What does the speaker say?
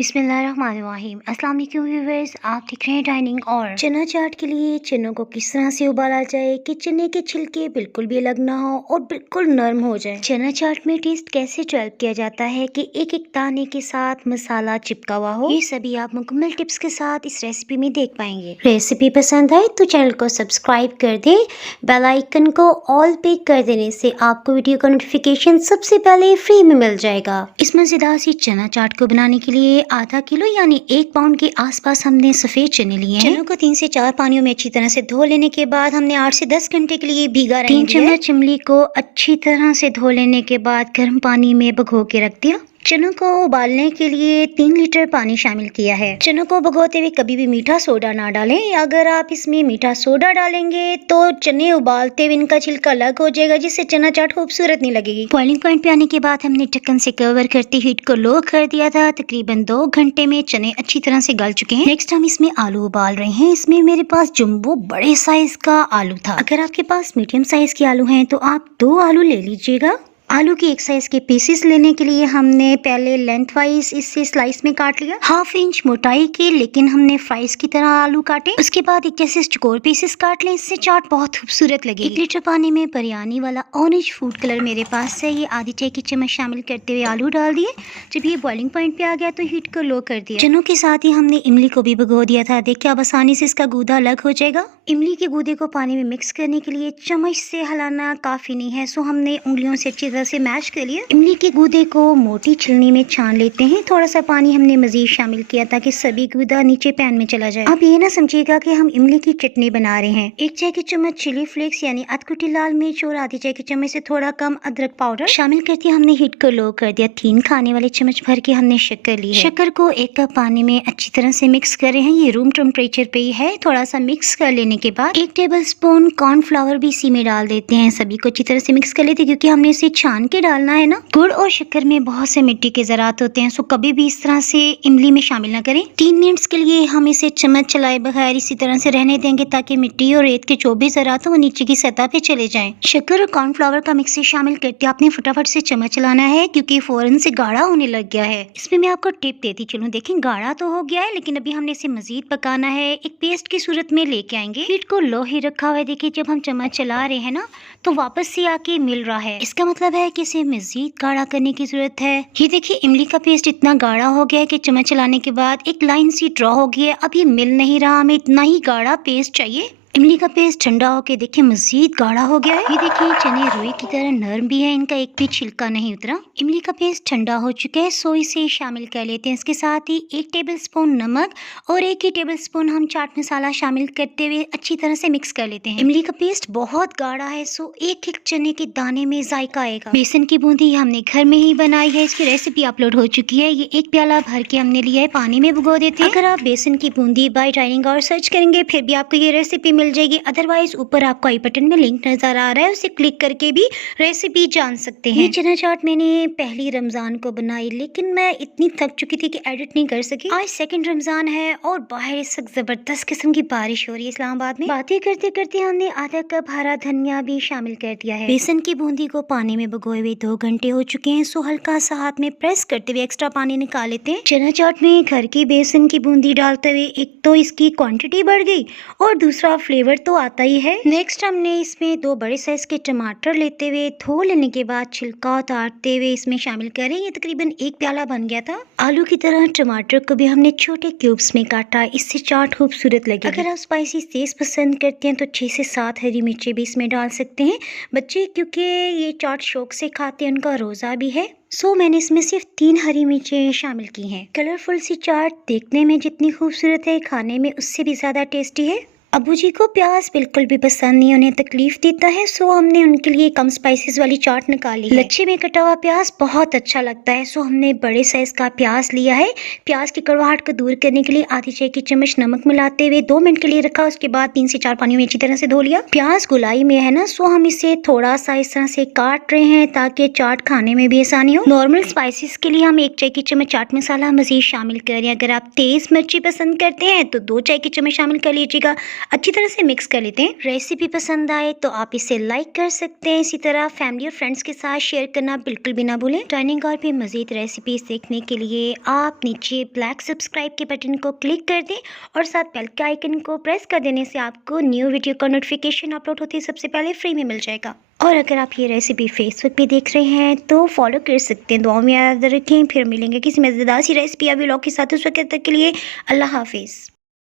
बिस्मिल्लाहिर्रहमानिर्रहीम। अस्सलाम वालेकुम व्यूअर्स, आप देख रहे हैं डाइनिंग। और चना चाट के लिए चनों को किस तरह से उबाला जाए कि चने के छिलके बिल्कुल भी अलग ना हो और बिल्कुल नरम हो जाए। चना चाट में टेस्ट कैसे डेवलप किया जाता है कि एक एक दाने के साथ मसाला चिपका हुआ हो, ये सभी आप मुकम्मल टिप्स के साथ इस रेसिपी में देख पाएंगे। रेसिपी पसंद आए तो चैनल को सब्सक्राइब कर दे, बेल आइकन को ऑल पे कर देने से आपको वीडियो का नोटिफिकेशन सबसे पहले फ्री में मिल जाएगा। इस मजेदार सी चना चाट को बनाने के लिए आधा किलो यानी 1 पाउंड के आसपास हमने सफेद चने लिए हैं। चनों को 3 से 4 पानियों में अच्छी तरह से धो लेने के बाद हमने 8 से 10 घंटे के लिए भीगा रहने दिया। 3 चम्मच इमली को अच्छी तरह से धो लेने के बाद गर्म पानी में भिगो के रख दिया। चनों को उबालने के लिए 3 लीटर पानी शामिल किया है। चनों को भिगोते हुए कभी भी मीठा सोडा ना डालें। अगर आप इसमें मीठा सोडा डालेंगे तो चने उबालते हुए इनका छिलका अलग हो जाएगा, जिससे चना चाट खूबसूरत नहीं लगेगी। बॉइलिंग पॉइंट पे आने के बाद हमने ढक्कन से कवर करते हीट को लो कर दिया था। तकरीबन 2 घंटे में चने अच्छी तरह से गल चुके हैं। नेक्स्ट हम इसमें आलू उबाल रहे हैं। इसमें मेरे पास जम्बो बड़े साइज का आलू था। अगर आपके पास मीडियम साइज के आलू हैं तो आप 2 आलू ले लीजिएगा। आलू की एक साइज के पीसेस लेने के लिए हमने पहले लेंथ वाइज इससे स्लाइस में काट लिया, 1/2 इंच मोटाई के, लेकिन हमने फ्राइज की तरह आलू काटे। उसके बाद एक जैसे चौकोर पीसेस काट लें, इससे चाट बहुत खूबसूरत लगेगी। 1 लीटर पानी में बिरयानी वाला ऑरेंज फूड कलर मेरे पास है, ये आधी चाय की चम्मच शामिल करते हुए आलू डाल दिए। जब ये बॉइलिंग पॉइंट पे आ गया तो हीट को लो कर दिया। चनों के साथ ही हमने इमली को भी भिगो दिया था। देखिए अब आसानी से इसका गूदा अलग हो जाएगा। इमली के गूदे को पानी में मिक्स करने के लिए चम्मच से हिलाना काफी नहीं है, सो हमने उंगलियों से अच्छी तरह से मैश कर लिया। इमली के गूदे को मोटी छिलनी में छान लेते हैं। थोड़ा सा पानी हमने मजीद शामिल किया ताकि सभी गूदा नीचे पैन में चला जाए। अब ये ना समझिएगा कि हम इमली की चटनी बना रहे हैं। 1 चाय की चम्मच चिली फ्लेक्स यानी अधकुटी लाल मिर्च और आधी चाय की चम्मच से थोड़ा कम अदरक पाउडर शामिल करके हमने हीट को लो कर दिया। 3 खाने वाले चम्मच भर के हमने शक्कर ली है। शक्कर को 1 कप पानी में अच्छी तरह से मिक्स कर रहे हैं। ये रूम टेम्परेचर पे ही है। थोड़ा सा मिक्स कर लेने के बाद 1 टेबल स्पून कॉर्नफ्लावर भी इसी में डाल देते हैं। सभी को अच्छी तरह से मिक्स कर लेते हैं क्योंकि हमने इसे छान के डालना है ना। गुड़ और शक्कर में बहुत से मिट्टी के ज़रात होते हैं, सो कभी भी इस तरह से इमली में शामिल ना करें। 3 मिनट्स के लिए हम इसे चम्मच चलाए बगैर इसी तरह से रहने देंगे ताकि मिट्टी और रेत के जो भी ज़रात हो वो नीचे की सतह पे चले जाएं। शक्कर और कॉर्नफ्लावर का मिक्सर शामिल करते आपने फटाफट से चम्मच चलाना है क्योंकि फौरन से गाढ़ा होने लग गया है। इसमें मैं आपको टिप देती चलूँ। देखें गाढ़ा तो हो गया है, लेकिन अभी हमने इसे मजीद पकाना है। एक पेस्ट की सूरत में लेके आएंगे। हीट को लो ही रखा हुआ है। देखिए जब हम चम्मच चला रहे हैं ना तो वापस से आके मिल रहा है। इसका मतलब है कि इसे मजीद गाढ़ा करने की जरूरत है। ये देखिए इमली का पेस्ट इतना गाढ़ा हो गया है कि चम्मच चलाने के बाद एक लाइन सी ड्रॉ हो गई है। अब ये मिल नहीं रहा, हमें इतना ही गाढ़ा पेस्ट चाहिए। इमली का पेस्ट ठंडा होके देखिए मजीद गाढ़ा हो गया है। ये देखिए चने रुई की तरह नरम भी है, इनका एक भी छिलका नहीं उतरा। इमली का पेस्ट ठंडा हो चुका है, सो इसे शामिल कर लेते हैं। इसके साथ ही 1 टेबल स्पून नमक और 1 ही टेबल स्पून हम चाट मसाला शामिल करते हुए अच्छी तरह से मिक्स कर लेते हैं। इमली का पेस्ट बहुत गाढ़ा है, सो एक एक चने के दाने में जायका आएगा। बेसन की बूंदी हमने घर में ही बनाई है, इसकी रेसिपी अपलोड हो चुकी है। ये 1 प्याला भर के हमने लिया है, पानी में भिगो देते हैं। अगर आप बेसन की बूंदी बाय डाइनिंग और सर्च करेंगे फिर भी आपको ये रेसिपी मिल जाएगी। अदरवाइज ऊपर आपको आई बटन में लिंक नजर आ रहा है, उसे क्लिक करके भी रेसिपी जान सकते हैं। ये चना चाट मैंने पहली रमजान को बनाई, लेकिन मैं इतनी थक चुकी थी कि एडिट नहीं कर सकी। आज 2nd रमजान है और बाहर इस वक्त जबरदस्त किस्म की बारिश हो रही है इस्लामाबाद में। बातें करते करते हमने आधा कप हरा धनिया भी शामिल कर दिया है। बेसन की बूंदी को पानी में भिगोए हुए 2 घंटे हो चुके हैं, सो हल्का सा हाथ में प्रेस करते हुए एक्स्ट्रा पानी निकाल लेते हैं। चना चाट में घर की बेसन की बूंदी डालते हुए एक तो इसकी क्वांटिटी बढ़ गई और दूसरा फ्लेवर तो आता ही है। नेक्स्ट हमने इसमें 2 बड़े साइज के टमाटर लेते हुए धो लेने के बाद छिलका उतारते हुए इसमें शामिल करें। ये तकरीबन 1 प्याला बन गया था। आलू की तरह टमाटर को भी हमने छोटे क्यूब्स में काटा, इससे चाट खूबसूरत लगेगी। अगर आप स्पाइसी तेज पसंद करते हैं तो 6 से 7 हरी मिर्चें भी इसमें डाल सकते हैं। बच्चे क्योंकि ये चाट शौक से खाते हैं, उनका रोजा भी है, सो मैंने इसमें सिर्फ 3 हरी मिर्चें शामिल की हैं। कलरफुल सी चाट देखने में जितनी खूबसूरत है, खाने में उससे भी ज्यादा टेस्टी है। अबू जी को प्याज बिल्कुल भी पसंद नहीं, उन्हें तकलीफ देता है, सो हमने उनके लिए कम स्पाइसेस वाली चाट निकाली है। लच्छे में कटा हुआ प्याज बहुत अच्छा लगता है, सो हमने बड़े साइज का प्याज लिया है। प्याज की कड़वाहट को दूर करने के लिए आधी चाय की चम्मच नमक मिलाते हुए 2 मिनट के लिए रखा। उसके बाद 3 से 4 पानी में अच्छी तरह से धो लिया। प्याज गुलाई में है ना, सो हम इसे थोड़ा सा इस तरह से काट रहे हैं ताकि चाट खाने में भी आसानी हो। नॉर्मल स्पाइसेस के लिए हम 1 चाय की चम्मच चाट मसाला मजीद शामिल कर रहे हैं। अगर आप तेज मिर्ची पसंद करते हैं तो 2 चाय की चम्मच शामिल कर लीजिएगा। अच्छी तरह से मिक्स कर लेते हैं। रेसिपी पसंद आए तो आप इसे लाइक कर सकते हैं। इसी तरह फैमिली और फ्रेंड्स के साथ शेयर करना बिल्कुल भी ना भूलें। डाइनिंग हॉल पे मज़ीद रेसिपीज देखने के लिए आप नीचे ब्लैक सब्सक्राइब के बटन को क्लिक कर दें और साथ बेल के आइकन को प्रेस कर देने से आपको न्यू वीडियो का नोटिफिकेशन अपलोड होती है सबसे पहले फ्री में मिल जाएगा। और अगर आप ये रेसिपी फेसबुक पे देख रहे हैं तो फॉलो कर सकते हैं। दुआओं में याद रखें। फिर मिलेंगे किसी मज़ेदार सी रेसिपी या व्लॉग के साथ। उस वक्त तक के लिए अल्लाह हाफिज़।